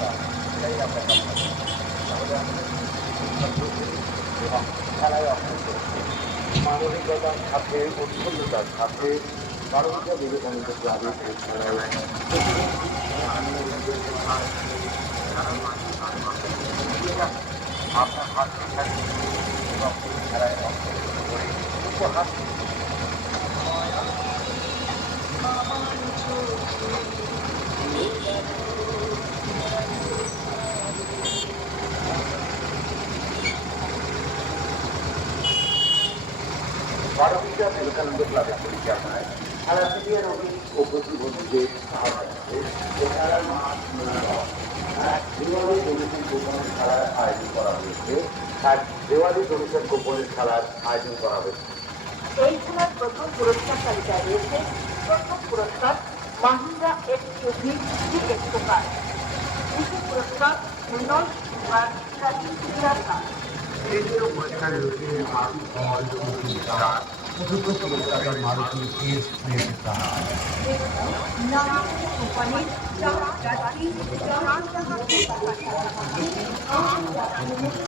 এটাই আমরা কামনা করি। তাহলে আমাদের এবং খেলায় অংশ মানবিকতার সাথে উৎফুল্লতার সাথে বারোটা বিবেকানন্দ ক্লাবের এই খেলায় আপনার হাতে থাকবে এবং এই খেলায় অংশগ্রহণ করে উপহার বারোটা বিবেকানন্দ ক্লাবের পরিচালনায় খেলাধুলি রোগী ও প্রতিবন্ধীদের সহায়তায় ও খেলার মাঠ দেওয়ালি ডোনেশন গোপনের খেলার আয়োজন করা হয়েছে। এক দেওয়ালি ডোনেশন গোপনের খেলার আয়োজন করা হয়েছে। এই খেলার প্রথম পুরস্কার তালিকায় রয়েছে প্রথম পুরস্কার মাহিন্দ্রা এক্সইউভি GX কার, দ্বিতীয় পুরস্কার রেনল্ড তৃতীয় পুরস্কারে রয়েছে চতুর্থ পুরস্কারে মারুতি কোম্পানির